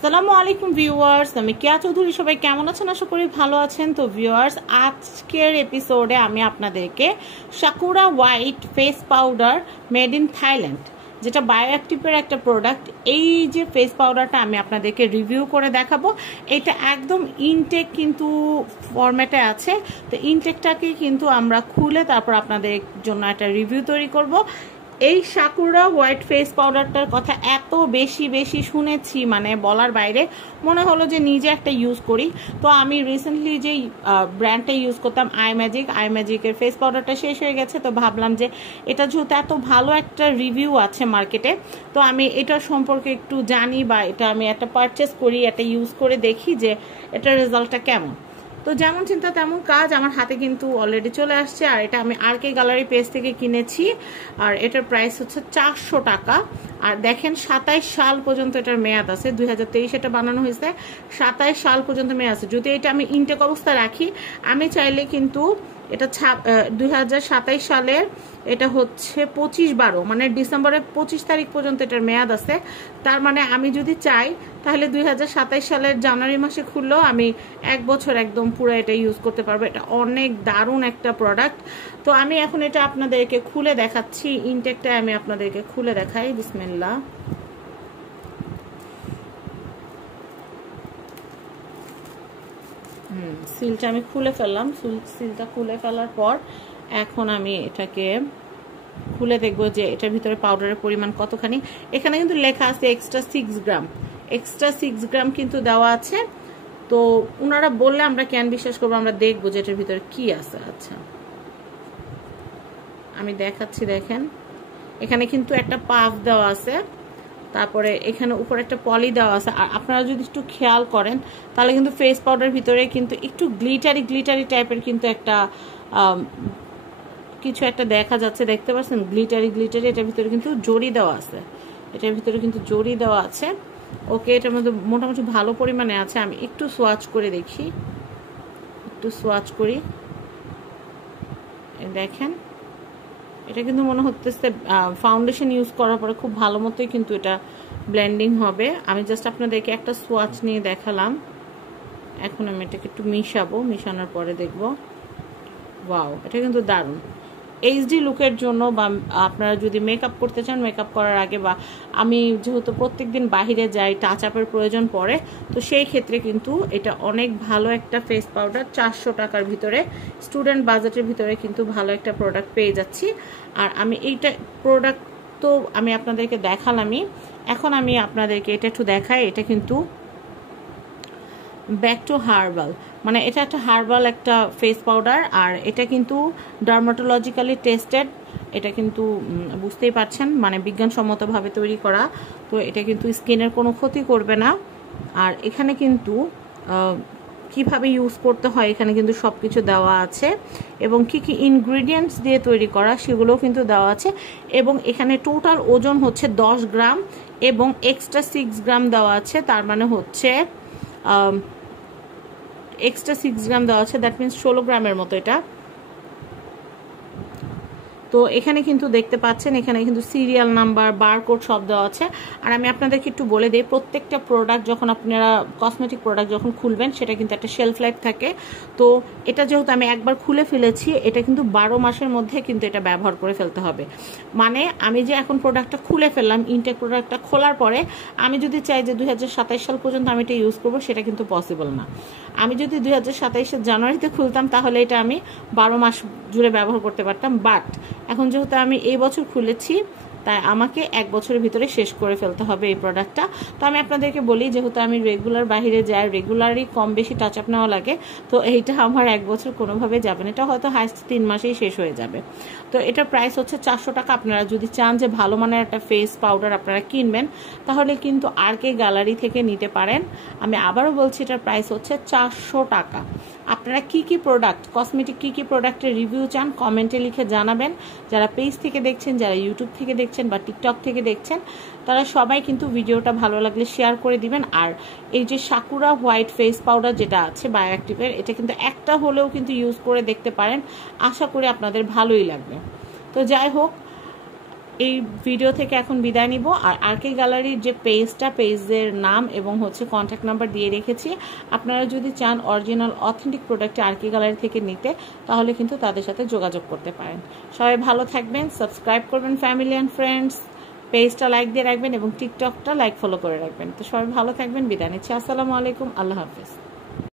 আসসালামু আলাইকুম ভিউয়ার্স, আমি কেয়া চৌধুরী। সবাই কেমন আছেন? আশা করি ভালো আছেন। তো ভিউয়ার্স, আজকের এপিসোডে আমি আপনাদেরকে sakura white face powder made in Thailand, যেটা বায়োঅ্যাক্টিভের একটা প্রোডাক্ট, এই যে ফেস পাউডারটা আমি আপনাদেরকে রিভিউ করে দেখাবো। এটা একদম ইনটেক কিন্তু ফরম্যাটে আছে। তো ইনটেকটাকে কিন্তু আমরা খুলে তারপর আপনাদের জন্য একটা রিভিউ তৈরি করব। এই সাকুরা হোয়াইট ফেস পাউডারটার কথা এত বেশি শুনেছি, মানে বলার বাইরে। মনে হলো যে নিজে একটা ইউজ করি। তো আমি রিসেন্টলি যে ব্র্যান্ডটা ইউজ করতাম আই ম্যাজিকের ফেস পাউডারটা শেষ হয়ে গেছে। তো ভাবলাম যে এটা যেহেতু এত ভালো একটা রিভিউ আছে মার্কেটে, তো আমি এটা সম্পর্কে একটু জানি বা এটা আমি একটা পারচেস করি, এটা ইউজ করে দেখি যে এটার রেজাল্টটা কেমন। তো যেমন চিন্তা তেমন কাজ, আমার হাতে কিন্তু অলরেডি চলে আসছে। আর এটা আমি আরকে গ্যালারি পেজ থেকে কিনেছি, আর এটার প্রাইস হচ্ছে 400 টাকা। আর দেখেন 27 সাল পর্যন্ত এটার মেয়াদ আছে। 2023 এটা বানানো হয়েছে, 27 সাল পর্যন্ত মেয়াদ আছে। যদি এটা আমি ইনটেক অবস্থা রাখি, আমি চাইলে কিন্তু এটা 2027 সালের, এটা হচ্ছে 25/12 মানে ডিসেম্বরের 25 তারিখ পর্যন্ত এটার মেয়াদ আছে। তার মানে আমি যদি চাই তাহলে 2027 সালের জানুয়ারি মাসে খুললেও আমি 1 বছর একদম পুরো এটা ইউজ করতে পারবো। এটা অনেক দারুণ একটা প্রোডাক্ট। তো আমি এখন এটা আপনাদেরকে খুলে দেখাচ্ছি। ইনটেকটা আমি আপনাদেরকে খুলে দেখাই। বিসমিল্লাহ। সিলটা আমি খুলে ফেললাম। সিলটা খুলে ফেলার পর এখন আমি এটাকে খুলে দেখবো যে এটার ভিতরে পাউডারের পরিমাণ কতখানি। এখানে কিন্তু লেখা আছে এক্সট্রা 6 গ্রাম, এক্সট্রা 6 গ্রাম কিন্তু দেওয়া আছে। তো ওনারা বললে আমরা কেন বিশ্বাস করবো? আমরা দেখবো যে এটার ভিতরে কি আছে। আচ্ছা, আমি দেখাচ্ছি। দেখেন, এখানে কিন্তু একটা পাফ দেওয়া আছে, তারপরে এখানে উপরে একটা পলি দেওয়া আছে। আর আপনারা যদি একটু খেয়াল করেন তাহলে কিন্তু ফেস পাউডার ভিতরে কিন্তু একটু গ্লিটারি টাইপের কিন্তু একটা কিছু একটা দেখা যাচ্ছে, দেখতে পাচ্ছেন? গ্লিটারি এটার ভিতরে কিন্তু জড়ি দেওয়া আছে, এটার ভিতরে কিন্তু জড়ি দেওয়া আছে। ওকে, এটার মধ্যে মোটামুটি ভালো পরিমাণে আছে। আমি একটু সোয়াচ করে দেখি, একটু সোয়াচ করি। দেখেন, এটা কিন্তু মনে হচ্ছে ফাউন্ডেশন ইউজ করার পরে খুব ভালো মতোই কিন্তু এটা ব্লেন্ডিং হবে। আমি জাস্ট আপনাদেরকে একটা সোয়াচ নিয়ে দেখালাম। এখন আমি এটাকে একটু মিশানোর পরে দেখব। ওয়াও, এটা কিন্তু দারুণ। এইচডি লুকের জন্য বা আপনারা যদি মেকআপ করতে চান, মেকআপ করার আগে, বা আমি যেহেতু প্রত্যেকদিন বাহিরে যাই, টাচ আপের প্রয়োজন পড়ে, তো সেই ক্ষেত্রে কিন্তু এটা অনেক ভালো একটা ফেস পাউডার। 400 টাকার ভিতরে, স্টুডেন্ট বাজেটের ভিতরে কিন্তু ভালো একটা প্রোডাক্ট পেয়ে যাচ্ছি। আর আমি এইটা প্রোডাক্ট তো আমি আপনাদেরকে দেখালামই। এখন আমি আপনাদেরকে এটা একটু দেখাই। এটা কিন্তু ব্যাক টু হার্বাল, মানে এটা একটা হার্বাল একটা ফেস পাউডার। আর এটা কিন্তু ডার্মাটোলজিক্যালি টেস্টেড। এটা কিন্তু বুঝতেই পারছেন, মানে বিজ্ঞানসম্মতভাবে তৈরি করা। তো এটা কিন্তু স্কিনের কোনো ক্ষতি করবে না। আর এখানে কিন্তু কিভাবে ইউজ করতে হয় এখানে কিন্তু সব কিছু দেওয়া আছে, এবং কি কি ইনগ্রিডিয়েন্টস দিয়ে তৈরি করা সেগুলোও কিন্তু দেওয়া আছে। এবং এখানে টোটাল ওজন হচ্ছে 10 গ্রাম এবং এক্সট্রা 6 গ্রাম দেওয়া আছে। তার মানে হচ্ছে এক্সট্রা 6 গ্রাম দেওয়া আছে, দ্যাট মিনস 16 গ্রামের মতো এটা। তো এখানে কিন্তু দেখতে পাচ্ছেন, এখানে কিন্তু সিরিয়াল নাম্বার, বারকোড সব দেওয়া আছে। আর আমি আপনাদেরকে একটু বলে দিই, প্রত্যেকটা প্রোডাক্ট যখন আপনারা কসমেটিক প্রোডাক্ট যখন খুলবেন, সেটা কিন্তু একটা শেলফ লাইফ থাকে। তো এটা যেহেতু আমি একবার খুলে ফেলেছি, এটা কিন্তু 12 মাসের মধ্যে কিন্তু এটা ব্যবহার করে ফেলতে হবে। মানে আমি যে এখন প্রোডাক্টটা খুলে ফেললাম, ইনটেক প্রোডাক্টটা খোলার পরে আমি যদি চাই যে 2027 সাল পর্যন্ত আমি এটা ইউজ করবো, সেটা কিন্তু পসিবল না। আমি যদি 2027 জানুয়ারিতে খুলতাম তাহলে এটা আমি 12 মাস জুড়ে ব্যবহার করতে পারতাম। বাট এখন যেহেতু আমি এই বছর খুলেছি, তাই আমাকে 1 বছরের ভিতরে শেষ করে ফেলতে হবে এই প্রোডাক্টটা। তো আমি আপনাদেরকে বলি, যেহেতু আমি রেগুলার বাইরে যাই, রেগুলারই কম বেশি টাচ আপ নেওয়া লাগে, তো এইটা আমার 1 বছর কোনোভাবে যাবে না। এটা হয়তো হাইস্ট 3 মাসেই শেষ হয়ে যাবে। তো এটার প্রাইস হচ্ছে 400 টাকা। আপনারা যদি চান যে ভালো মানের একটা ফেস পাউডার আপনারা কিনবেন, তাহলে কিন্তু আরকে গ্যালারি থেকে নিতে পারেন। আমি আবারও বলছি, এটার প্রাইস হচ্ছে 400 টাকা। আপনারা কি কি প্রোডাক্ট, কসমেটিক কি কি প্রোডাক্টের রিভিউ চান কমেন্টে লিখে জানাবেন। যারা পেজ থেকে দেখছেন, যারা ইউটিউব থেকে দেখছেন বা টিকটক থেকে দেখছেন, তারা সবাই কিন্তু ভিডিওটা ভালো লাগলে শেয়ার করে দিবেন। আর এই যে সাকুরা হোয়াইট ফেস পাউডার যেটা আছে বায়োঅ্যাক্টিভের, এটা কিন্তু একটা হলেও কিন্তু ইউজ করে দেখতে পারেন। আশা করি আপনাদের ভালোই লাগবে। তো যাই হোক, এই ভিডিও থেকে এখন বিদায় নিব। আর আরকে গ্যালারির যে পেজের নাম এবং হচ্ছে কন্ট্যাক্ট নাম্বার দিয়ে রেখেছি। আপনারা যদি চান অরিজিনাল অথেন্টিক প্রোডাক্টটি আরকে গ্যালারি থেকে নিতে, তাহলে কিন্তু তাদের সাথে যোগাযোগ করতে পারেন। সবাই ভালো থাকবেন, সাবস্ক্রাইব করবেন ফ্যামিলি অ্যান্ড ফ্রেন্ডস, পেজটা লাইক দিয়ে রাখবেন এবং টিকটকটা লাইক ফলো করে রাখবেন। তো সবাই ভালো থাকবেন, বিদায় নিচ্ছি। আসসালামু আলাইকুম, আল্লাহ হাফেজ।